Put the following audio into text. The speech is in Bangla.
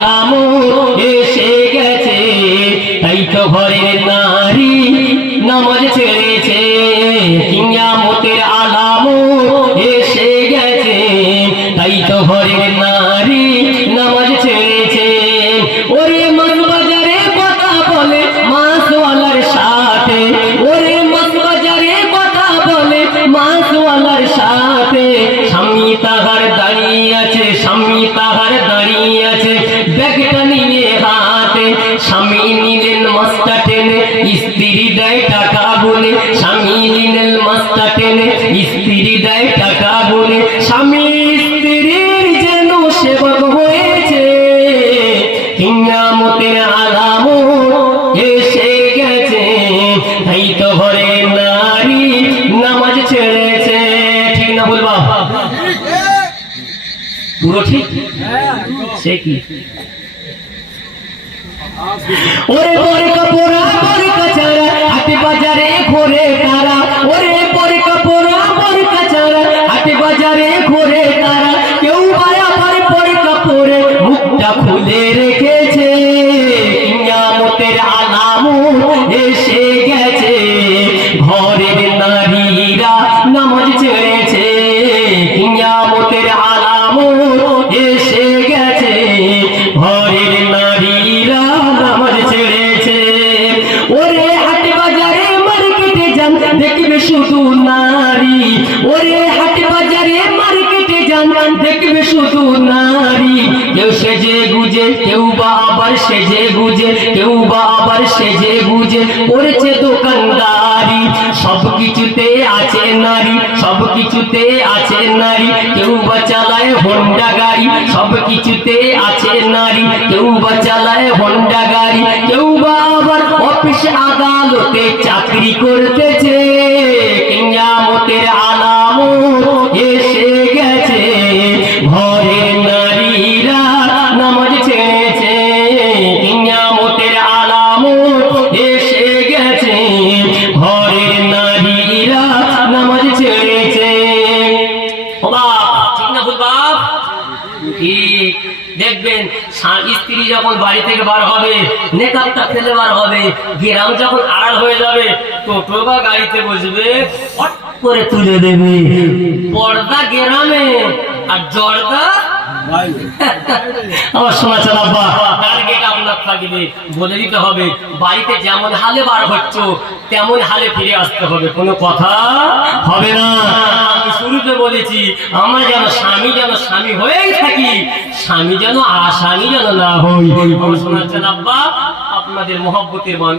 আমর এসে গেছে, তাই তো ঘরের নারী নামাজ ছেড়েছে। কিয়ামতের আলামো এসে গেছে, তাই তো ঘরের নারী স্ত্রী দেয় টাকা বলে, স্বামী নিলেন মাছটা টেনে। স্ত্রী দেয় টাকা বলে, স্বামী স্ত্রীর যেন সেবক হয়েছে। কিয়ামতের আলাম এসে গেছে। তাই তো ঘরে নারী নামাজ ছেড়েছে। ঠিক না বলবা পুরো ঠিক? সে কি? ওরে পরে বাজারে ঘোরে তারা, কেউ বায়া পরে পরে কাপড়ে মুখটা খুলে রেখেছে। কিয়ামতের আলাম এসে গেছে। ঘরের নারীরা নামাজ ছেড়েছে। কিয়ামতের আলাম এসে গেছে। ঘরের নারীরা নামাজ ছেড়েছে। ওরে হাটে বাজারে মার্কেটে যান, দেখবে শুধু নারী। ওরে হাটে মার্কেটে দেখবে শুধু নারী। কেউ সেজে গুজে, কেউ বা আবার সেজে গুজে, কেউ বা আবার সেজে গুজে। করেছে দোকানদারি, সব কিছুতে আছে নারী, সব কিছুতে আছে নারী। কেউ বা চালায় হোন্ডা গাড়ি, সব কিছুতে আছে নারী। কেউ বা চালায় হোন্ডা গাড়ি, কেউ বা আবার অফিস আদালতে চাকরি করতেছে ঠিক। দেখবেন স্ত্রী যখন বাড়ি থেকে বার হবে, নেকাবটা ফেলে বার হবে, গ্রাম যখন আড়াল হয়ে যাবে, টোটো বা গাড়িতে বসবে ফট করে তুলে দেবে। পর্দা গ্রামে আর জর্দা আমার শোনা চালাব্বা টার্গেট আপনার থাকবে, বলে দিতে হবে, বাড়িতে যেমন হালে বার হচ্ছ, তেমন হালে ফিরে আসতে হবে, কোনো কথা হবে না। বলেছি আমার যেন স্বামী যেন স্বামী হয়েই থাকি স্বামী যেন আসামি যেন না হই। শোনা আপনাদের মহব্বতের মানুষ